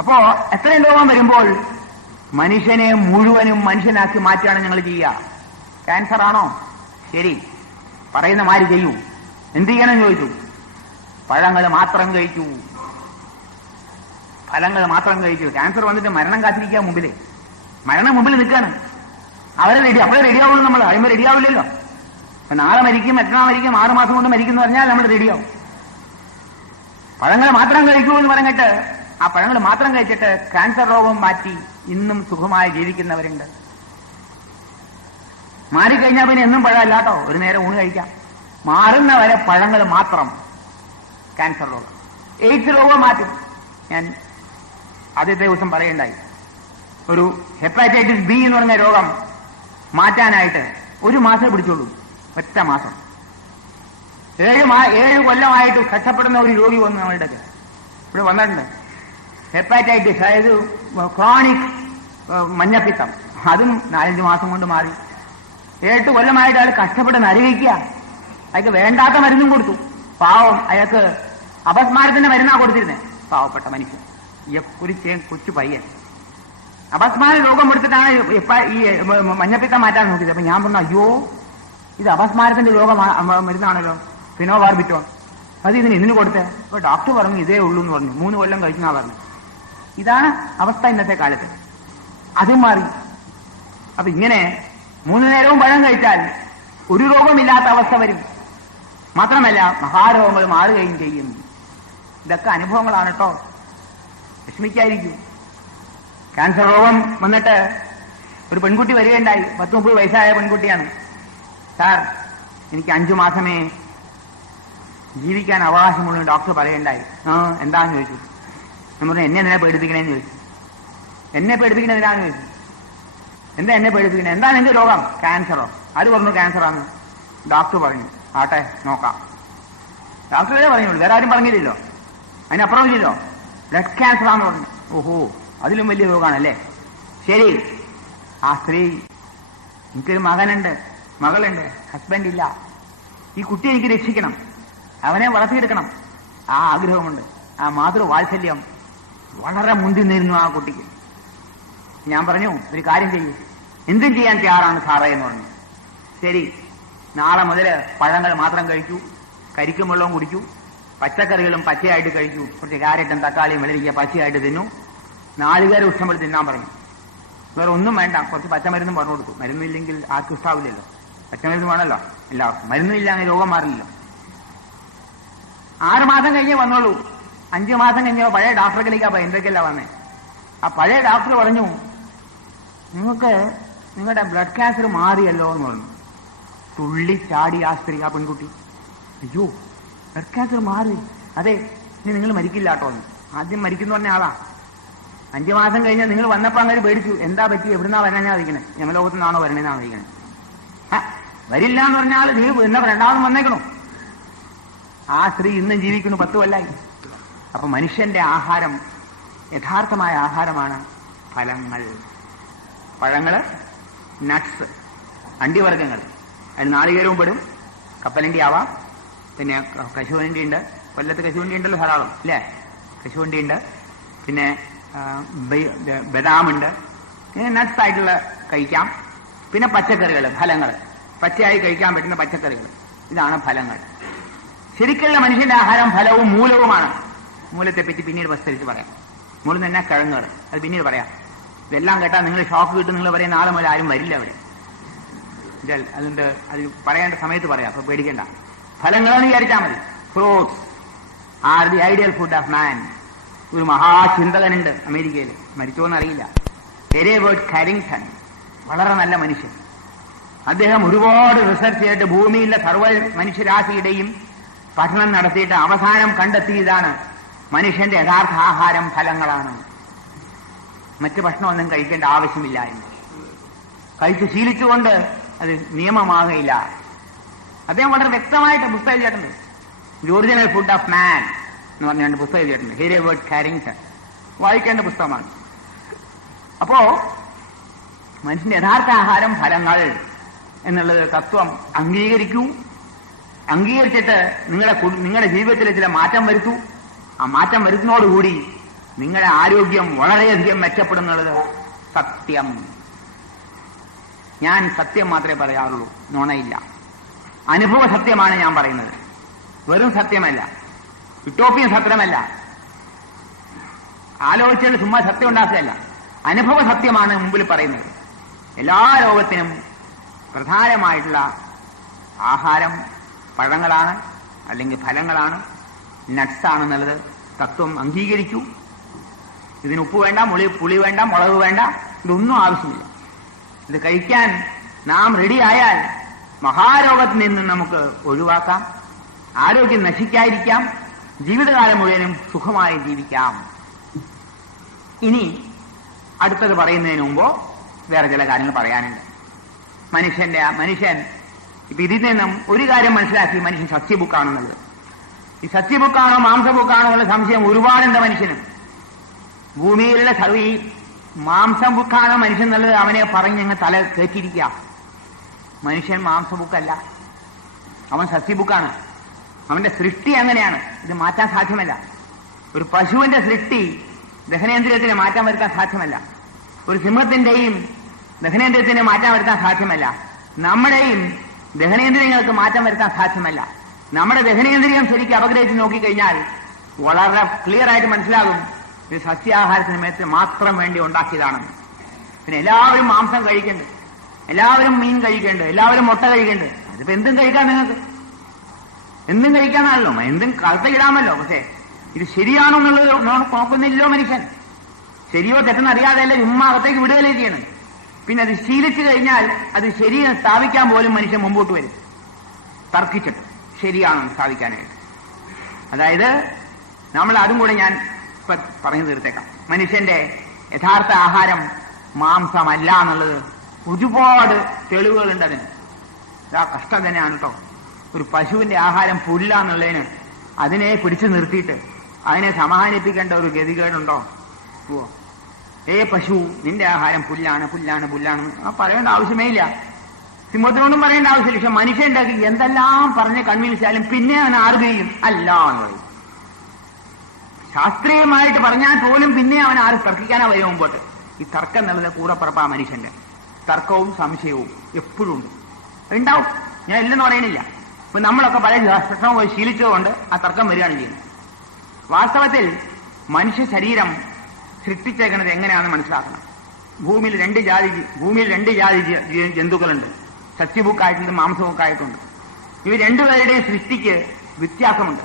അപ്പോ എത്രയും രോഗം വരുമ്പോൾ മനുഷ്യനെ മുഴുവനും മനുഷ്യനാക്കി മാറ്റുകയാണ് ഞങ്ങൾ ചെയ്യുക. ക്യാൻസർ ആണോ? ശരി, പറയുന്ന മാതിരി ചെയ്യൂ. എന്ത് ചെയ്യണം ചോദിച്ചു. പഴങ്ങൾ മാത്രം കഴിക്കൂ, ഫലങ്ങൾ മാത്രം കഴിക്കൂ. ക്യാൻസർ വന്നിട്ട് മരണം കാത്തിരിക്കുക മുമ്പിൽ, മരണം മുമ്പിൽ നിൽക്കുകയാണ്. അവരെ റെഡിയാവുള്ളൂ. നമ്മൾ കഴിയുമ്പോൾ റെഡിയാവില്ലല്ലോ. നാളെ മരിക്കും, മറ്റന്നാൾ മരിക്കും, 6 മാസം കൊണ്ട് മരിക്കും എന്ന് പറഞ്ഞാൽ നമ്മൾ റെഡിയാവും. പഴങ്ങൾ മാത്രം കഴിക്കൂ എന്ന് പറഞ്ഞിട്ട് ആ പഴങ്ങൾ മാത്രം കഴിച്ചിട്ട് ക്യാൻസർ രോഗം മാറ്റി ഇന്നും സുഖമായി ജീവിക്കുന്നവരുണ്ട്. മാറിക്കഴിഞ്ഞാൽ പിന്നെ എന്നും പഴമല്ലാട്ടോ, ഒരു നേരം ഊണ് കഴിക്കാം. മാറുന്നവരെ പഴങ്ങൾ മാത്രം. ക്യാൻസർ രോഗം, എയ്ഡ്സ് രോഗം മാറ്റും. ഞാൻ ആദ്യത്തെ ദിവസം പറയുണ്ടായി, ഒരു ഹെപ്പറ്റൈറ്റിസ് ബി എന്ന് പറഞ്ഞ രോഗം മാറ്റാനായിട്ട് 1 മാസം പിടിച്ചോളൂ. ഒറ്റ മാസം. 7 കൊല്ലമായിട്ട് കഷ്ടപ്പെടുന്ന ഒരു രോഗി വന്നു നമ്മളുടെ ഇവിടെ വന്നിട്ടുണ്ട്. ഹെപ്പറ്റൈറ്റിസ്, അതായത് ക്രോണിക് മഞ്ഞപ്പിത്തം, അതും 4-5 മാസം കൊണ്ട് മാറി. 8 കൊല്ലമായിട്ട് അയാൾ കഷ്ടപ്പെട്ട് നരകിക്കുക. അയാൾക്ക് വേണ്ടാത്ത മരുന്നും കൊടുത്തു. പാവം, അയാൾക്ക് അപസ്മാരത്തിന്റെ മരുന്നാ കൊടുത്തിരുന്നത്. പാവപ്പെട്ട മനുഷ്യൻ, ഒരു കൊച്ചു പയ്യൻ അപസ്മാര രോഗം എടുത്തിട്ടാണ് ഈ മഞ്ഞപ്പിത്തം മാറ്റാൻ നോക്കിയത്. അപ്പൊ ഞാൻ പറഞ്ഞു, അയ്യോ ഇത് അപസ്മാരത്തിന്റെ രോഗം മരുന്നാണല്ലോ, ഫിനോബാർബിറ്റോൺ, അത് ഇതിന് കൊടുത്തേ. അപ്പൊ ഡോക്ടർ പറഞ്ഞു ഇതേ ഉള്ളൂ എന്ന് പറഞ്ഞു. 3 കൊല്ലം കഴിച്ചാ പറഞ്ഞു. ഇതാണ് അവസ്ഥ ഇന്നത്തെ കാലത്ത്. അതും മാറി. അപ്പൊ ഇങ്ങനെ 3 നേരവും പഴം കഴിച്ചാൽ ഒരു രോഗമില്ലാത്ത അവസ്ഥ വരും. മാത്രമല്ല മഹാരോഗങ്ങൾ മാറുകയും ചെയ്യും. ഇതൊക്കെ അനുഭവങ്ങളാണ് കേട്ടോ, വിഷമിക്കായിരിക്കും. ക്യാൻസർ രോഗം വന്നിട്ട് ഒരു പെൺകുട്ടി വരികയുണ്ടായി. 30 വയസ്സായ പെൺകുട്ടിയാണ്. സാർ, എനിക്ക് 5 മാസമേ ജീവിക്കാൻ അവകാശമുള്ളൂ ഡോക്ടർ പറയുണ്ടായി. എന്താന്ന് ചോദിച്ചു. ഞാൻ പറഞ്ഞു, എന്നെ എന്തിനാ പേടിപ്പിക്കണേന്ന് ചോദിച്ചു. എന്നെ പേടിപ്പിക്കണെന്തിനാന്ന് ചോദിച്ചു. എന്താ എന്നെ പേടിപ്പിക്കണേ? എന്താണ് എന്റെ രോഗം? ക്യാൻസറോ? ആര് പറഞ്ഞു ക്യാൻസറാന്ന്? ഡോക്ടർ പറഞ്ഞു. ആട്ടെ നോക്കാം. ഡോക്ടറേ പറഞ്ഞുള്ളൂ, വേറെ ആരും പറഞ്ഞില്ലല്ലോ, അതിനപ്പുറം ഇല്ലല്ലോ. ബ്ലഡ് ക്യാൻസറാന്ന് പറഞ്ഞു. ഓഹോ, അതിലും വലിയ രോഗമാണല്ലേ. ശരി, ആ സ്ത്രീ, എനിക്കൊരു മകനുണ്ട്, മകളുണ്ട്, ഹസ്ബൻഡ് ഇല്ല. ഈ കുട്ടിയെ എനിക്ക് രക്ഷിക്കണം, അവനെ വളർത്തിയെടുക്കണം, ആ ആഗ്രഹമുണ്ട്. ആ മാതൃവാത്സല്യം വളരെ മുന്തി നിന്നിരുന്നു ആ കുട്ടിക്ക്. ഞാൻ പറഞ്ഞു, ഒരു കാര്യം ചെയ്യൂ, എന്തും ചെയ്യാൻ തയ്യാറാണ് സാറേ എന്ന് പറഞ്ഞു. ശരി, നാളെ മുതൽ പഴങ്ങൾ മാത്രം കഴിക്കൂ, കരിക്കും വെള്ളവും കുടിക്കൂ, പച്ചക്കറികളും പച്ചയായിട്ട് കഴിക്കൂ, കുറച്ച് ക്യാരറ്റും തക്കാളിയും വെള്ളരിക്ക പച്ചയായിട്ട് തിന്നു, നാളികേരം ഇഷ്ടംപോലെ തിന്നാൻ പറഞ്ഞു. വേറെ ഒന്നും വേണ്ട, കുറച്ച് പച്ചമരുന്നും പറഞ്ഞു കൊടുത്തു. മരുന്നില്ലെങ്കിൽ ആർക്കും ഇഷ്ടാവില്ലല്ലോ, പച്ചമരുന്ന് വേണമല്ലോ എല്ലാവർക്കും. മരുന്നില്ലാതെ രോഗം മാറില്ലല്ലോ. 6 മാസം കഴിഞ്ഞേ വന്നോളൂ. 5 മാസം കഴിഞ്ഞോ പഴയ ഡോക്ടറിലേക്ക് അപ്പൊ എന്തൊക്കെയല്ല വന്നേ. ആ പഴയ ഡോക്ടർ പറഞ്ഞു, നിങ്ങൾക്ക് നിങ്ങളുടെ ബ്ലഡ് ക്യാൻസർ മാറിയല്ലോ എന്ന് പറഞ്ഞു. തുള്ളി ചാടി ആ സ്ത്രീ, ആ പെൺകുട്ടി. അയ്യോ, ബ്ലഡ് ക്യാൻസർ മാറി? അതെ, ഇനി നിങ്ങൾ മരിക്കില്ല കേട്ടോ. ആദ്യം മരിക്കുന്നു പറഞ്ഞ ആളാ. 5 മാസം കഴിഞ്ഞാൽ നിങ്ങൾ വന്നപ്പോ അങ്ങനെ പേടിച്ചു. എന്താ പറ്റി, എവിടുന്നാ വരണാ ഇരിക്കണേ? യമലോകത്തു നിന്നാണോ വരണേന്നാണോ ഇരിക്കണേ? വരില്ല എന്ന് പറഞ്ഞാൽ നീ എന്നാ 2ാമതും വന്നേക്കണോ? ആ സ്ത്രീ ഇന്നും ജീവിക്കുന്നു, 10 കൊല്ലായി. അപ്പൊ മനുഷ്യന്റെ ആഹാരം, യഥാർത്ഥമായ ആഹാരമാണ് ഫലങ്ങൾ, പഴങ്ങള്, നട്ട്സ്, അണ്ടിവർഗ്ഗങ്ങൾ. അതിന് നാളികേരവും പെടും, കപ്പലണ്ടി ആവാം, പിന്നെ കശുവണ്ടി ഉണ്ട്. കൊല്ലത്ത് കശുവണ്ടി ഉണ്ടല്ലോ ധാരാളം അല്ലേ? കശുവണ്ടി ഉണ്ട്, പിന്നെ ബദാമുണ്ട്. പിന്നെ നട്ട്സ് ആയിട്ടുള്ള കഴിക്കാം. പിന്നെ പച്ചക്കറികൾ, ഫലങ്ങൾ, പച്ചയായി കഴിക്കാൻ പറ്റുന്ന പച്ചക്കറികൾ, ഇതാണ് ഫലങ്ങൾ. ശരിക്കുള്ള മനുഷ്യന്റെ ആഹാരം ഫലവും മൂലവുമാണ്. മൂലത്തെപ്പറ്റി പിന്നീട് വിസ്തരിച്ച് പറയാം. മൂലം തന്നെ കിഴങ്ങുകൾ, അത് പിന്നീട് പറയാം. ഇതെല്ലാം കേട്ടാൽ നിങ്ങൾ ഷോക്ക് കിട്ടും. നിങ്ങൾ പറയും നാളെ മുതൽ ആരും വരില്ല അവിടെ. അതുകൊണ്ട് അത് പറയേണ്ട സമയത്ത് പറയാം, അപ്പൊ പേടിക്കേണ്ട. ഫലങ്ങളെന്ന് വിചാരിച്ചാൽ മതി. Fruits are the ideal food of മാൻ. ഒരു മഹാചിന്തകനുണ്ട് അമേരിക്കയിൽ, മരിച്ചോന്നറിയില്ല, എഡ്വേർഡ് കാരിങ്ടൺ. വളരെ നല്ല മനുഷ്യൻ. അദ്ദേഹം ഒരുപാട് റിസർച്ച് ചെയ്തിട്ട് ഭൂമിയിലെ സർവ്വ മനുഷ്യരാശിയുടെയും പഠനം നടത്തിയിട്ട് അവസാനം കണ്ടെത്തിയതാണ് മനുഷ്യന്റെ യഥാർത്ഥ ആഹാരം ഫലങ്ങളാണ്. മറ്റ് ഭക്ഷണമൊന്നും കഴിക്കേണ്ട ആവശ്യമില്ല എന്ന്. കഴിച്ച് ശീലിച്ചുകൊണ്ട് അത് നിയമമാകയില്ല. അദ്ദേഹം വളരെ വ്യക്തമായിട്ട് പുസ്തകം എഴുതിയിട്ടുണ്ട്. ദി ഒറിജിനൽ ഫുഡ് ഓഫ് മാൻ എന്ന് പറഞ്ഞുകൊണ്ട് പുസ്തകം എഴുതിയിട്ടുണ്ട്. Edward Carrington. വായിക്കേണ്ട പുസ്തകമാണ്. അപ്പോ മനുഷ്യന്റെ യഥാർത്ഥ ആഹാരം ഫലങ്ങൾ എന്നുള്ളത് തത്വം അംഗീകരിക്കൂ. അംഗീകരിച്ചിട്ട് നിങ്ങളുടെ ജീവിതത്തിൽ ചില മാറ്റം വരുത്തൂ. ആ മാറ്റം വരുത്തുന്നതോടുകൂടി നിങ്ങളുടെ ആരോഗ്യം വളരെയധികം മെച്ചപ്പെടുന്നുള്ളത് സത്യം. ഞാൻ സത്യം മാത്രമേ പറയാറുള്ളൂ, നുണയില്ല. അനുഭവ സത്യമാണ് ഞാൻ പറയുന്നത്, വെറും സത്യമല്ല, യുട്ടോപ്യൻ സത്യമല്ല, ആലോചിച്ചുകൊണ്ട് ചുമ്മാ സത്യം ഉണ്ടാക്കുകയല്ല, അനുഭവ സത്യമാണ് മുമ്പിൽ പറയുന്നത്. എല്ലാ രോഗത്തിനും പ്രധാനമായിട്ടുള്ള ആഹാരം പഴങ്ങളാണ്, അല്ലെങ്കിൽ ഫലങ്ങളാണ്, നട്സാണെന്നുള്ളത് തത്വം അംഗീകരിച്ചു. ഇതിന് ഉപ്പ് വേണ്ട, പുളി വേണ്ട, മുളക് വേണ്ട, ഇതൊന്നും ആവശ്യമില്ല. ഇത് കഴിക്കാൻ നാം റെഡിയായാൽ മഹാരോഗത്തിൽ നിന്ന് നമുക്ക് ഒഴിവാക്കാം, ആരോഗ്യം നശിക്കാതിരിക്കാം, ജീവിതകാലം മുഴുവനും സുഖമായി ജീവിക്കാം. ഇനി അടുത്തത് പറയുന്നതിന് മുമ്പോ വേറെ ചില കാര്യങ്ങൾ പറയാനുണ്ട്. മനുഷ്യൻ ഇപ്പൊ ഇതിൽ നിന്നും ഒരു കാര്യം മനസ്സിലാക്കി, മനുഷ്യൻ സസ്യബുക്കാണെന്നുള്ളത്. ഈ സസ്യബുക്കാണോ മാംസബുക്കാണോ എന്നുള്ള സംശയം ഒരുപാടുണ്ട് മനുഷ്യനും. ഭൂമിയിലുള്ള ഈ മാംസം ബുക്കാണോ മനുഷ്യൻ എന്നുള്ളത് അവനെ പറഞ്ഞ് ഞങ്ങൾ തല കയറ്റിയിരിക്കുക. മനുഷ്യൻ മാംസബുക്കല്ല, അവൻ സസ്യബുക്കാണ്. അവന്റെ സൃഷ്ടി അങ്ങനെയാണ്, ഇത് മാറ്റാൻ സാധ്യമല്ല. ഒരു പശുവിന്റെ സൃഷ്ടി ദഹനേന്ദ്രിയത്തിന് മാറ്റാൻ വരുത്താൻ സാധ്യമല്ല. ഒരു സിംഹത്തിന്റെയും ദഹനേന്ദ്രിയത്തിന് മാറ്റാൻ വരുത്താൻ സാധ്യമല്ല. നമ്മുടെയും ദഹനേന്ദ്രിയങ്ങൾക്ക് മാറ്റം വരുത്താൻ സാധ്യമല്ല. നമ്മുടെ ദഹനേന്ദ്രിയം ശരിക്കും അപഗ്രഹിച്ച് നോക്കിക്കഴിഞ്ഞാൽ വളരെ ക്ലിയർ ആയിട്ട് മനസ്സിലാകും ഇത് സസ്യാഹാരത്തിന് മേത്ത് മാത്രം വേണ്ടി ഉണ്ടാക്കിയതാണെന്ന്. പിന്നെ എല്ലാവരും മാംസം കഴിക്കുന്നുണ്ട്, എല്ലാവരും മീൻ കഴിക്കുന്നുണ്ട്, എല്ലാവരും മുട്ട കഴിക്കുന്നുണ്ട്. അതിപ്പോ എന്തും കഴിക്കാം, നിങ്ങൾക്ക് എന്തും കഴിക്കാന്നാണല്ലോ, എന്തും കളത്തിടാമല്ലോ. പക്ഷേ ഇത് ശരിയാണോ എന്നുള്ളത് നോക്കുന്നില്ലല്ലോ മനുഷ്യൻ. ശരിയോ തെറ്റെന്ന് അറിയാതെയല്ല ചുമ്മാ അകത്തേക്ക് വിടുകയല്ലേ ചെയ്യണം. പിന്നെ അത് ശീലിച്ചു കഴിഞ്ഞാൽ അത് ശരിയെന്ന് സ്ഥാപിക്കാൻ പോലും മനുഷ്യൻ മുമ്പോട്ട് വരും, തർക്കിച്ചിട്ട് ശരിയാണെന്ന് സ്ഥാപിക്കാനായിട്ട്. അതായത് നമ്മൾ അതും കൂടെ ഞാൻ പറഞ്ഞു തീർത്തേക്കാം. മനുഷ്യന്റെ യഥാർത്ഥ ആഹാരം മാംസമല്ല എന്നുള്ളത് ഒരുപാട് തെളിവുകളുണ്ട് അതിന്. ആ കഷ്ടം തന്നെയാണ് കേട്ടോ. ഒരു പശുവിന്റെ ആഹാരം പുല്ലാന്നുള്ളതിന് അതിനെ പിടിച്ചു നിർത്തിയിട്ട് അതിനെ സമാധാനിപ്പിക്കേണ്ട ഒരു ഗതികേടുണ്ടോ? പശു നിന്റെ ആഹാരം പുല്ലാണ് പുല്ലാണ് പുല്ലാണ് പറയേണ്ട ആവശ്യമേ ഇല്ല. സിംഹത്തിനോടും പറയേണ്ട ആവശ്യമില്ല. പക്ഷെ മനുഷ്യന്റെ എന്തെല്ലാം പറഞ്ഞ് കൺവിൻസായാലും പിന്നെ അവൻ ആർഗ്യം അല്ല എന്ന് പറയും. ശാസ്ത്രീയമായിട്ട് പറഞ്ഞാൽ പോലും പിന്നെ അവൻ ആര് തർക്കിക്കാനാ വരും മുമ്പോട്ട്. ഈ തർക്കം എന്നുള്ളത് കൂടപ്പുറപ്പാ മനുഷ്യന്റെ. തർക്കവും സംശയവും എപ്പോഴും ഉണ്ട്, ഉണ്ടാവും. ഞാൻ ഇല്ലെന്ന് പറയണില്ല. ഇപ്പൊ നമ്മളൊക്കെ പല പ്രശ്നവും പോയി ശീലിച്ചതുകൊണ്ട് ആ തർക്കം വരികയാണ് ചെയ്യുന്നത്. വാസ്തവത്തിൽ മനുഷ്യ ശരീരം സൃഷ്ടിച്ചേക്കുന്നത് എങ്ങനെയാണെന്ന് മനസ്സിലാക്കണം. ഭൂമിയിൽ രണ്ട് ജാതി ജന്തുക്കളുണ്ട്, സസ്യബുക്കായിട്ടുണ്ട്, മാംസബുക്കായിട്ടുണ്ട്. ഇവർ രണ്ടുപേരുടെയും സൃഷ്ടിക്ക് വ്യത്യാസമുണ്ട്,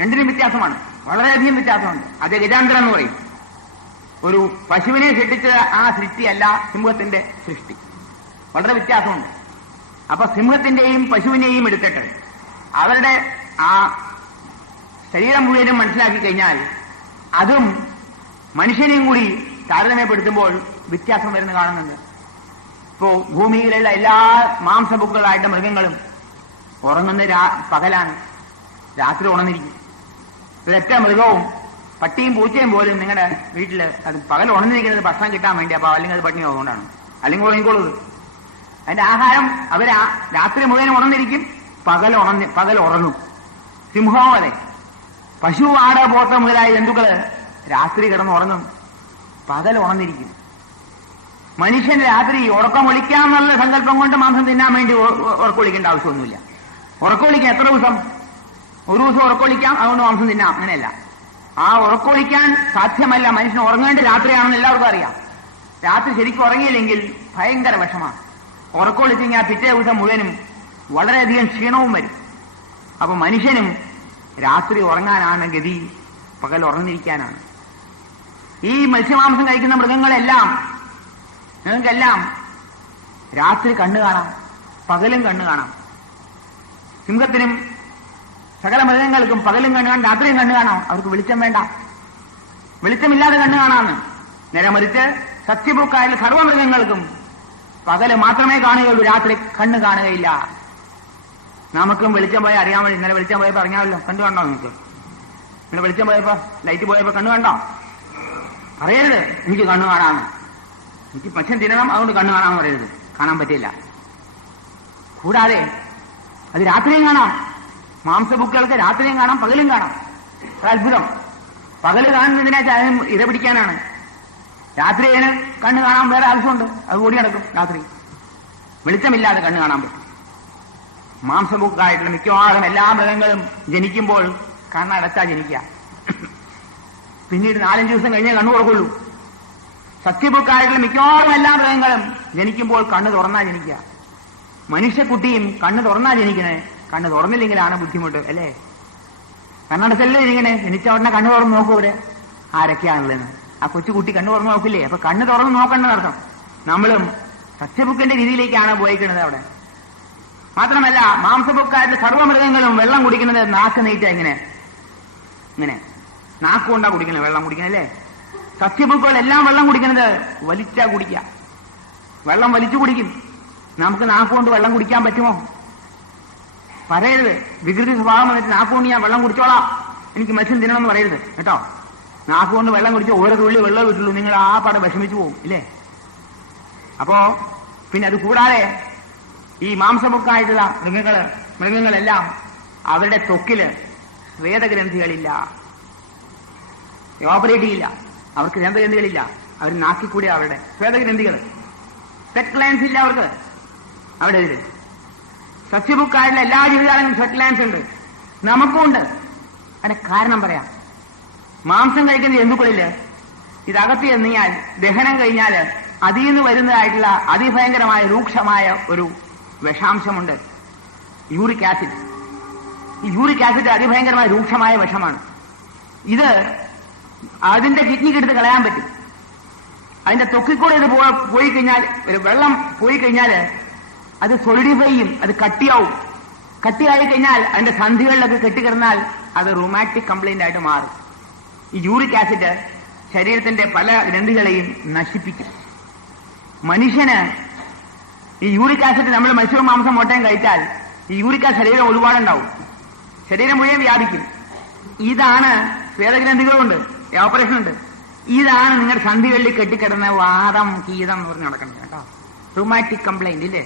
രണ്ടിനും വ്യത്യാസമാണ്, വളരെയധികം വ്യത്യാസമുണ്ട്. അത് ഗജാന്തരം എന്ന് പറയും. ഒരു പശുവിനെ സൃഷ്ടിച്ച ആ സൃഷ്ടിയല്ല സിംഹത്തിന്റെ സൃഷ്ടി, വളരെ വ്യത്യാസമുണ്ട്. അപ്പൊ സിംഹത്തിന്റെയും പശുവിനെയും എടുത്തിട്ട് അവരുടെ ആ ശരീരം മുഴുവനും മനസ്സിലാക്കി കഴിഞ്ഞാൽ അതും മനുഷ്യനെയും കൂടി താരതമ്യപ്പെടുത്തുമ്പോൾ വ്യത്യാസം വരുന്ന കാണുന്നുണ്ട്. ഇപ്പോ ഭൂമിയിലുള്ള എല്ലാ മാംസബുക്കുകളായിട്ട് മൃഗങ്ങളും ഉറങ്ങുന്ന പകലാണ്, രാത്രി ഉണർന്നിരിക്കും. ഒരൊറ്റ മൃഗവും പട്ടിയും പൂച്ചയും പോലും നിങ്ങളുടെ വീട്ടിൽ അത് പകൽ ഉണർന്നിരിക്കുന്നത് ഭക്ഷണം കിട്ടാൻ വേണ്ടി, അപ്പൊ അല്ലെങ്കിൽ അത് പട്ടിണി അതുകൊണ്ടാണ്, അല്ലെങ്കിൽ ഉറങ്ങിക്കോളൂ. അതിന്റെ ആഹാരം അവർ രാത്രി മുഴുവൻ ഉണർന്നിരിക്കും, പകൽ ഉറങ്ങും. സിംഹവും അതെ, പശു, ആട്, പോത്ത മുതലായ ജന്തുക്കള് രാത്രി കിടന്നുറങ്ങും, പകൽ ഉണർന്നിരിക്കും. മനുഷ്യൻ രാത്രി ഉറക്കം ഒളിക്കാമെന്നുള്ള സങ്കല്പം കൊണ്ട് മാംസം തിന്നാൻ വേണ്ടി ഉറക്കൊളിക്കേണ്ട ആവശ്യമൊന്നുമില്ല. ഉറക്കൊളിക്കാൻ എത്ര ദിവസം? ഒരു ദിവസം ഉറക്കൊളിക്കാം, അതുകൊണ്ട് മാംസം തിന്നാം, അങ്ങനെയല്ല. ആ ഉറക്കൊളിക്കാൻ സാധ്യമല്ല. മനുഷ്യൻ ഉറങ്ങേണ്ട രാത്രിയാണെന്ന് എല്ലാവർക്കും അറിയാം. രാത്രി ശരിക്കും ഉറങ്ങിയില്ലെങ്കിൽ ഭയങ്കര വിഷമാണ്. ഉറക്കൊളിച്ചെങ്കിൽ പിറ്റേ ദിവസം മുഴുവനും വളരെയധികം ക്ഷീണവും വരും. അപ്പൊ മനുഷ്യനും രാത്രി ഉറങ്ങാനാണ് ഗതി, പകൽ ഉറങ്ങിയിരിക്കാനാണ്. ഈ മത്സ്യമാംസം കഴിക്കുന്ന മൃഗങ്ങളെല്ലാം, നിങ്ങൾക്കെല്ലാം രാത്രി കണ്ണു കാണാം, പകലും കണ്ണു കാണാം. സിംഹത്തിനും സകല മൃഗങ്ങൾക്കും പകലും കണ്ണു കാണാം, രാത്രിയും കണ്ണു കാണാം. അവർക്ക് വെളിച്ചം വേണ്ട, വെളിച്ചമില്ലാതെ കണ്ണു കാണാമെന്ന്. നേരെ മറിച്ച് സസ്യബുക്കായ സർവ്വമൃഗങ്ങൾക്കും പകല് മാത്രമേ കാണുകയുള്ളൂ, രാത്രി കണ്ണ് കാണുകയില്ല. നമുക്കും വെളിച്ചം പോയാൽ അറിയാൻ വേണ്ടി, ഇന്നലെ വെളിച്ചം പോയപ്പോ അറിയാമല്ലോ, കണ്ടു കണ്ടോ? നിങ്ങൾക്ക് ഇന്നലെ വെളിച്ചം പോയപ്പോ, ലൈറ്റ് പോയപ്പോ കണ്ണു കണ്ടോ? പറയരുത് എനിക്ക് കണ്ണു കാണാമെന്ന്. എനിക്ക് ഭക്ഷ്യം തിന്നണം അതുകൊണ്ട് കണ്ണു കാണാമെന്ന് പറയരുത്, കാണാൻ പറ്റില്ല. കൂടാതെ അത് രാത്രിയും കാണാം. മാംസബുക്കുകൾക്ക് രാത്രിയും കാണാം, പകലും കാണാം. അത്ഭുതം. പകല് കാണുന്നതിനാ അതിന് ഇര പിടിക്കാനാണ്. രാത്രി അതിന് കണ്ണ് കാണാൻ വേറെ ആവശ്യമുണ്ട്, അത് ഓടി നടക്കും. രാത്രി വെളിച്ചമില്ലാതെ കണ്ണ് കാണാൻ പറ്റും. മാംസഭുക്കായിട്ടുള്ള മിക്കവാറും എല്ലാ മൃഗങ്ങളും ജനിക്കുമ്പോൾ കണ്ണടച്ചാ ജനിക്കുക. പിന്നീട് 4-5 ദിവസം കഴിഞ്ഞേ കണ്ണു തുറക്കുള്ളൂ. സത്യഭുക്കായിട്ടുള്ള മിക്കവാറും എല്ലാ മൃഗങ്ങളും ജനിക്കുമ്പോൾ കണ്ണ് തുറന്നാ ജനിക്കുക. മനുഷ്യക്കുട്ടിയും കണ്ണ് തുറന്നാ ജനിക്കണേ. കണ്ണ് തുറന്നില്ലെങ്കിലാണ് ബുദ്ധിമുട്ട്, അല്ലേ? കണ്ണടച്ചല്ലേ ഇരിക്കണേ. ജനിച്ച ഉടനെ കണ്ണ് തുറന്ന് നോക്കൂ അവര് ആരൊക്കെയാണുള്ളതെന്ന്. ആ കൊച്ചുകുട്ടി കണ്ണ് തുറന്ന് നോക്കില്ലേ? അപ്പൊ കണ്ണ് തുറന്ന് നോക്കേണ്ടതർത്ഥം നമ്മളും സത്യബുക്കിന്റെ രീതിയിലേക്കാണ് പോയിക്കുന്നത് അവിടെ. മാത്രമല്ല, മാംസബുക്കായിട്ട് സർവ്വമൃഗങ്ങളും വെള്ളം കുടിക്കുന്നത് നാക്ക് നീറ്റ ഇങ്ങനെ നാക്കുകൊണ്ടാ കുടിക്കുന്നത്, വെള്ളം കുടിക്കണല്ലേ. സത്യബുക്കുകൾ എല്ലാം വെള്ളം കുടിക്കുന്നത് വലിച്ചാ കുടിക്കുക. വെള്ളം വലിച്ചു കുടിക്കും. നമുക്ക് നാക്കുകൊണ്ട് വെള്ളം കുടിക്കാൻ പറ്റുമോ? പറയരുത്. വികൃതി സ്വഭാവം വന്നിട്ട് നാക്കുകൊണ്ട് ഞാൻ വെള്ളം കുടിച്ചോളാം, എനിക്ക് മത്സ്യം തിന്നണമെന്ന് പറയരുത് കേട്ടോ. നാക്കുകൊണ്ട് വെള്ളം കുടിച്ച് ഓരോ തുള്ളി വെള്ളം വിട്ടുള്ളൂ, നിങ്ങൾ ആ പാടെ വിഷമിച്ചു പോകും, ഇല്ലേ? അപ്പോ പിന്നെ അത് കൂടാതെ ഈ മാംസമുക്കായിട്ടുള്ള മൃഗങ്ങളെല്ലാം അവരുടെ ത്വക്കില് സ്വേദഗ്രന്ഥികളില്ല, ഓപ്പറേറ്റ് ചെയ്യില്ല. അവർക്ക് സ്വേദഗ്രന്ഥികളില്ല. അവർ നാക്കിക്കൂടിയ അവരുടെ സ്വേദഗ്രന്ഥികൾ, സെറ്റ് ലാൻസ് ഇല്ല അവർക്ക് അവിടെ. ഇതിൽ സസ്യബുക്കായിട്ടുള്ള എല്ലാ ജീവിതാലങ്ങളും സെറ്റ് ലാൻസ് ഉണ്ട്, നമുക്കും ഉണ്ട്. അതിന്റെ കാരണം പറയാം. മാംസം കഴിക്കുന്ന ജന്തുക്കളില് ഇതകത്ത് ചെന്നിയാൽ ദഹനം കഴിഞ്ഞാൽ അതിൽ നിന്ന് വരുന്നതായിട്ടുള്ള അതിഭയങ്കരമായ രൂക്ഷമായ ഒരു വിഷാംശമുണ്ട്, യൂറിക് ആസിഡ്. ഈ യൂറിക് ആസിഡ് അതിഭയങ്കരമായ രൂക്ഷമായ വിഷമാണ്. ഇത് അതിന്റെ കിഡ്നിക്ക് എടുത്ത് കളയാൻ പറ്റും. അതിന്റെ ത്വക്കിക്കൂടെ ഇത് പോയി കഴിഞ്ഞാൽ, ഒരു വെള്ളം പോയി കഴിഞ്ഞാൽ അത് സൊളിഡിഫൈ ചെയ്യും, അത് കട്ടിയാവും. കട്ടിയായി കഴിഞ്ഞാൽ അതിന്റെ സന്ധികളിലൊക്കെ കെട്ടിക്കിടന്നാൽ അത് റൊമാറ്റിക് കംപ്ലൈന്റ് ആയിട്ട് മാറും. ഈ യൂറിക് ആസിഡ് ശരീരത്തിന്റെ പല ഗ്രന്ഥികളെയും നശിപ്പിക്കും. മനുഷ്യന് ഈ യൂറിക് ആസിഡ് നമ്മൾ മത്സ്യവും മാംസം മുട്ടയും കഴിച്ചാൽ ഈ യൂറിക് ആസിഡ് ശരീരം ഒരുപാടുണ്ടാവും, ശരീരം മുഴുവൻ വ്യാപിക്കും. ഇതാണ് സ്വേദഗ്രന്ഥികളുണ്ട്, ഓപ്പറേഷൻ ഉണ്ട്. ഇതാണ് നിങ്ങളുടെ സന്ധികളിൽ കെട്ടിക്കിടന്ന വാദം കീതം എന്ന് പറഞ്ഞ് നടക്കുന്നത് കേട്ടോ. റൊമാറ്റിക് കംപ്ലൈന്റ് ഇല്ലേ?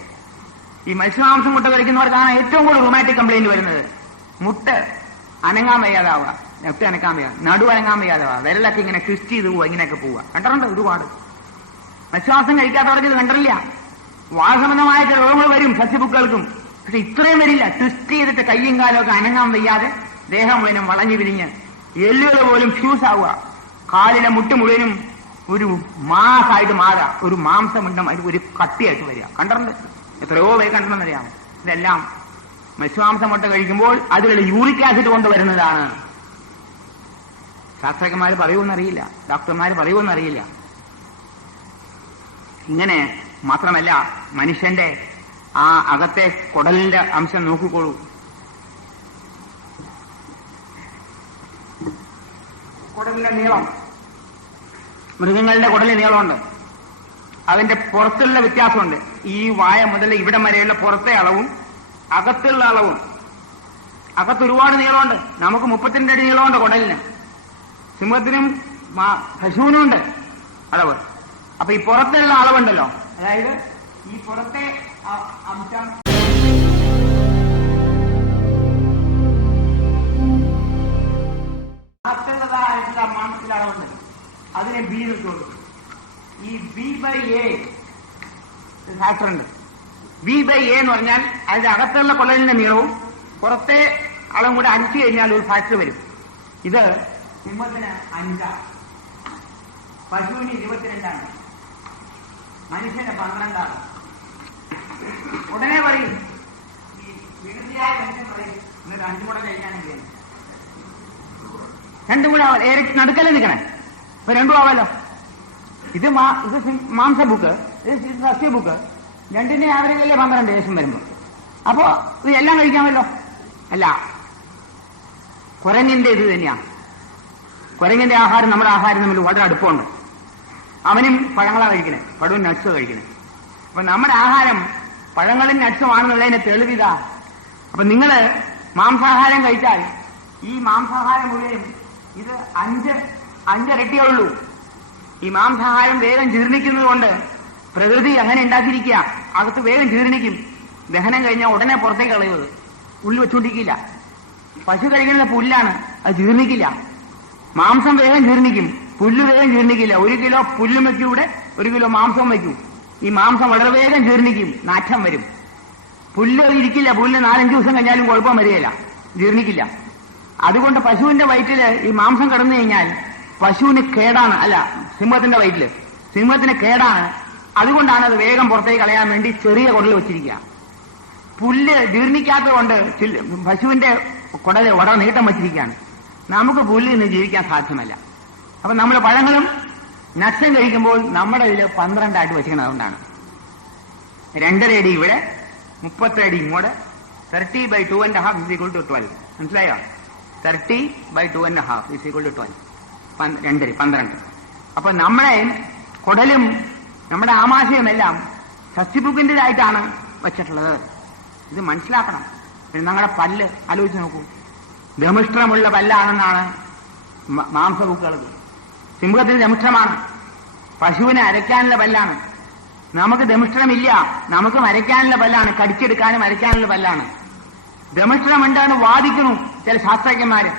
ഈ മത്സ്യമാംസം മുട്ട കഴിക്കുന്നവർക്കാണ് ഏറ്റവും കൂടുതൽ റൊമാറ്റിക് കംപ്ലൈന്റ് വരുന്നത്. മുട്ട അനങ്ങാൻ വയ്യാതാവുക, ലെഫ്റ്റ് അനക്കാൻ വയ്യാതെ, നടു അനങ്ങാൻ വയ്യാതാവുക, വിരലൊക്കെ ഇങ്ങനെ ട്വിസ്റ്റ് ചെയ്ത് പോവുക, ഇങ്ങനെയൊക്കെ പോവുക. കണ്ടിട്ടുണ്ട് ഒരുപാട്. മത്സ്യമാംസം കഴിക്കാത്തവർക്ക് ഇത് കണ്ടിട്ടില്ല. വാസംബന്ധമായ ചില രോഗങ്ങൾ വരും സസ്യബുക്കുകൾക്കും, പക്ഷെ ഇത്രയും വരില്ല. ട്വിസ്റ്റ് ചെയ്തിട്ട് കയ്യും കാലമൊക്കെ അനങ്ങാൻ വയ്യാതെ ദേഹം മുഴുവനും വളഞ്ഞു പിരിഞ്ഞ് എല്ലുകൾ പോലും ഫ്യൂസ് ആവുക, കാലിലെ മുട്ട് മുഴുവനും ഒരു മാസായിട്ട് മാറുക, ഒരു മാംസമുണ്ടും അത് ഒരു കട്ടിയായിട്ട് വരിക. കണ്ടിട്ടുണ്ട്, എത്രയോ പേര് കണ്ടിട്ടുണ്ടെന്നറിയാം. ഇതെല്ലാം മത്സ്യമാംസം മുട്ട കഴിക്കുമ്പോൾ അതിലുള്ള യൂറിക് ആസിഡ് കൊണ്ടുവരുന്നതാണ്. ശാസ്ത്രജ്ഞന്മാർ പറയുമെന്നറിയില്ല, ഡോക്ടർമാർ പറയുമെന്നറിയില്ല. ഇങ്ങനെ മാത്രമല്ല, മനുഷ്യന്റെ ആ അകത്തെ കുടലിന്റെ അംശം നോക്കിക്കോളൂ. കുടലിന്റെ നീളം, മൃഗങ്ങളുടെ കുടലിൽ നീളമുണ്ട്, അതിന്റെ പുറത്തുള്ള വ്യത്യാസമുണ്ട്. ഈ വായ മുതൽ ഇവിടം വരെയുള്ള പുറത്തെ അളവും അകത്തുള്ള അളവും. അകത്ത് ഒരുപാട് നീളമുണ്ട്. നമുക്ക് 32 അടി നീളമുണ്ട് കുടലിന്. സിംഹത്തിനും പശുവിനും ഉണ്ട് അളവ്. അപ്പൊ ഈ പുറത്തുള്ള അളവുണ്ടല്ലോ, അതായത് ഈ പുറത്തെ അംശം അകത്തുള്ളതായിട്ടുള്ള മാംസത്തിലെ അളവുണ്ട്, അതിനെ ബി നിർത്തുള്ളൂ. ഈ B/A ഫാക്ടറുണ്ട്. B/A എന്ന് പറഞ്ഞാൽ അതിന്റെ അകത്തുള്ള കുടലിന്റെ നീളവും പുറത്തെ അളവും കൂടെ അടിച്ചു കഴിഞ്ഞാൽ ഒരു ഫാക്ടർ വരും. ഇത് സിംഹത്തിന് 5, പശുവിന് 22, മനുഷ്യന് 12. ഉടനെ പറയും, ഈ വികൃതിയായ മനുഷ്യൻ പറയും, ഇന്ന് 2 കൂടെ കഴിക്കാനെങ്കിൽ 2 കൂടെ ആവാൻ നടുക്കല്ലേ നിൽക്കണേ, അപ്പൊ 2 ആവാലോ. ഇത് മാംസബുക്ക്, ഇത് സസ്യബുക്ക്. 2ന്റെ ആവറേജ് അല്ലേ 12 ദേശം വരുമ്പോൾ. അപ്പോ ഇത് എല്ലാം കഴിക്കാമല്ലോ. അല്ല, കുരങ്ങിന്റെ ഇത് തന്നെയാണ്. കുരങ്ങിന്റെ ആഹാരം നമ്മുടെ ആഹാരം തമ്മിൽ വളരെ അടുപ്പമുണ്ട്. അവനും പഴങ്ങളാണ് കഴിക്കണേ, പഴവും നട്സ് കഴിക്കണേ. അപ്പൊ നമ്മുടെ ആഹാരം പഴങ്ങളും നട്സുമാണെന്നുള്ളതിനെ തെളിവിതാ. അപ്പൊ നിങ്ങള് മാംസാഹാരം കഴിച്ചാൽ ഈ മാംസാഹാരം മുഴുവൻ ഇത് 5 ഇരട്ടിയേ ഉള്ളൂ. ഈ മാംസാഹാരം വേഗം ജീർണിക്കുന്നത് കൊണ്ട് പ്രകൃതി അങ്ങനെ ഉണ്ടാക്കിയിരിക്കുക. അകത്ത് വേഗം ജീർണിക്കും. ദഹനം കഴിഞ്ഞാൽ ഉടനെ പുറത്തേക്ക് കളയുന്നത്, ഉള്ളിൽ വെച്ചുകൊണ്ടിരിക്കില്ല. പശു കഴിക്കുന്ന പുല്ലാണ്, അത് ജീർണിക്കില്ല. മാംസം വേഗം ജീർണിക്കും, പുല്ല് വേഗം ജീർണിക്കില്ല. 1 കിലോ പുല്ലും വയ്ക്കൂ, ഇവിടെ 1 കിലോ മാംസവും വയ്ക്കൂ. ഈ മാംസം വളരെ വേഗം ജീർണിക്കും, നാറ്റം വരും. പുല്ല് ഇരിക്കില്ല, പുല്ല് 4-5 ദിവസം കഴിഞ്ഞാലും കുഴപ്പം വരികയില്ല, ജീർണിക്കില്ല. അതുകൊണ്ട് പശുവിന്റെ വയറ്റില് ഈ മാംസം കിടന്നു കഴിഞ്ഞാൽ പശുവിന് കേടാണ്, അല്ല സിംഹത്തിന്റെ വയറ്റില് സിംഹത്തിന് കേടാണ്. അതുകൊണ്ടാണ് അത് വേഗം പുറത്തേക്ക് കളയാൻ വേണ്ടി ചെറിയ കുടൽ വെച്ചിരിക്കുക. പുല്ല് ജീർണിക്കാത്തത് കൊണ്ട് പശുവിന്റെ കുടല് വളരെ നീട്ടം വെച്ചിരിക്കുകയാണ്. നമുക്ക് പുല്ല് ഇന്ന് ജീവിക്കാൻ സാധ്യമല്ല. അപ്പൊ നമ്മൾ പഴങ്ങളും നട്സും കഴിക്കുമ്പോൾ നമ്മുടെ ഇതിൽ 12 ആയിട്ട് വെച്ചിരിക്കുന്നത്. അതുകൊണ്ടാണ് 2.5 അടി ഇവിടെ, 30 അടി ഇങ്ങോട്ട്. 30/2.5 is equal to 12. മനസ്സിലായോ? 30/2.5 is equal to 12. 2 അടി 12. അപ്പൊ നമ്മുടെ കുടലും നമ്മുടെ ആമാശയമെല്ലാം സസ്യബുക്കിന്റേതായിട്ടാണ് വെച്ചിട്ടുള്ളത്. ഇത് മനസ്സിലാക്കണം. പിന്നെ ഞങ്ങളുടെ പല്ല് ആലോചിച്ച് നോക്കൂ. ദമിഷ്ട്രമുള്ള പല്ലാണെന്നാണ് മാംസബുക്കുള്ളത്. സിംഹത്തിന് ദമിഷ്ട്രമാണ്, പശുവിനെ അരയ്ക്കാനുള്ള പല്ലാണ്. നമുക്ക് ദമിഷ്ട്രമില്ല, നമുക്ക് അരയ്ക്കാനുള്ള പല്ലാണ്, കടിച്ചെടുക്കാനും അരയ്ക്കാനുള്ള പല്ലാണ്. ദമിഷ്ട്രം എന്താണെന്ന് വാദിക്കുന്നു ചില ശാസ്ത്രജ്ഞന്മാര്.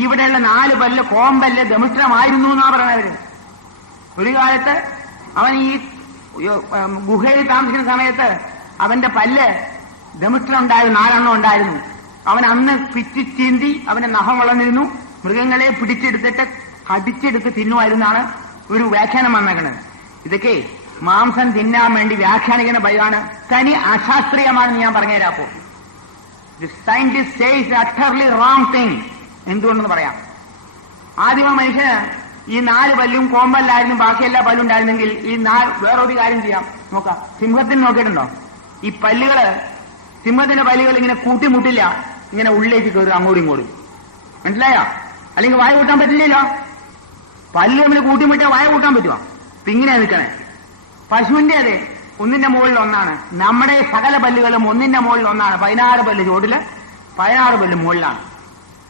ഇവിടെയുള്ള 4 പല്ല് കോമ്പല്ല് ദമിഷ്ട്രമായിരുന്നു എന്നാ പറയണവര്. ഒരു കാലത്ത് അവൻ ഈ ഗുഹയിൽ താമസിക്കുന്ന സമയത്ത് അവന്റെ പല്ല് ദമിഷ്ട്രം ഉണ്ടായിരുന്നു, 4 എണ്ണം ഉണ്ടായിരുന്നു. അവൻ അന്ന് പിച്ചി ചീന്തി അവന്റെ നഖം വളർന്നിരുന്നു. മൃഗങ്ങളെ പിടിച്ചെടുത്തിട്ട് കടിച്ചെടുത്ത് തിന്നുമായിരുന്നാണ് ഒരു വ്യാഖ്യാനം വന്നേക്കുന്നത്. ഇതൊക്കെ മാംസം തിന്നാൻ വേണ്ടി വ്യാഖ്യാനിക്കുന്ന ബൈയാണ്. തനി അശാസ്ത്രീയമാണെന്ന് ഞാൻ പറഞ്ഞുതരാപ്പോ. Scientist says utterly wrong thing. എന്തുകൊണ്ടെന്ന് പറയാം. ആദ്യമ മനുഷ്യന് ഈ 4 പല്ലും കോമ്പല്ലായിരുന്നു, ബാക്കി എല്ലാ പല്ലും ഉണ്ടായിരുന്നെങ്കിൽ ഈ വേറൊരു കാര്യം ചെയ്യാം. നോക്കാം, സിംഹത്തിന് നോക്കിയിട്ടുണ്ടോ? ഈ പല്ലുകള്, സിംഹത്തിന്റെ പല്ലുകൾ ഇങ്ങനെ കൂട്ടിമുട്ടില്ല, ഇങ്ങനെ ഉള്ളിലേക്ക് കയറും, അങ്ങോട്ടും ഇങ്ങോട്ടും. മനസ്സിലായോ? അല്ലെങ്കിൽ വായ കൂട്ടാൻ പറ്റില്ലല്ലോ. പല്ല് തമ്മിൽ കൂട്ടിമുട്ടിയാൽ വായ കൂട്ടാൻ പറ്റുമോ? ഇപ്പൊ ഇങ്ങനെ നിൽക്കണേ. പശുവിന്റെ അതെ, ഒന്നിന്റെ മുകളിൽ ഒന്നാണ്. നമ്മുടെ സകല പല്ലുകളും ഒന്നിന്റെ മുകളിൽ ഒന്നാണ്. 16 പല്ല് ചോട്ടില്, 16 പല്ല് മുകളിലാണ്.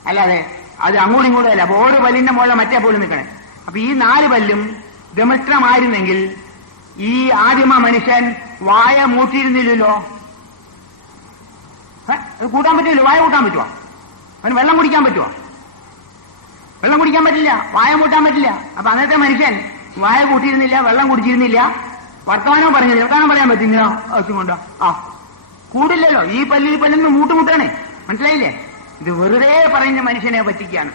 അല്ലാതെ അത് അങ്ങോട്ടും ഇങ്ങോട്ടും അല്ല. അപ്പൊ ഓരോ പല്ലിന്റെ മുകളിൽ മറ്റേ പോലും നിൽക്കണേ. അപ്പൊ ഈ 4 പല്ലും ദമിഷ്ട്രമായിരുന്നെങ്കിൽ ഈ ആദിമ മനുഷ്യൻ വായ മൂട്ടിയിരുന്നില്ലല്ലോ. അത് കൂട്ടാൻ പറ്റില്ലല്ലോ. വായ കൂട്ടാൻ പറ്റുമോ? അവന് വെള്ളം കുടിക്കാൻ പറ്റുമോ? വെള്ളം കുടിക്കാൻ പറ്റില്ല, വായ മൂട്ടാൻ പറ്റില്ല. അപ്പൊ അന്നത്തെ മനുഷ്യൻ വായ കൂട്ടിയിരുന്നില്ല, വെള്ളം കുടിച്ചിരുന്നില്ല, വർത്തമാനം പറഞ്ഞില്ല. വർത്തമാനം പറയാൻ പറ്റും ഇങ്ങനെ ആവശ്യം കൊണ്ടോ? കൂടില്ലല്ലോ. ഈ പല്ലിൽ പല്ലിന്ന് മൂട്ടുമുട്ടാണേ. മനസ്സിലായില്ലേ? ഇത് വെറുതെ പറയുന്ന മനുഷ്യനെ പറ്റിക്കാണ്.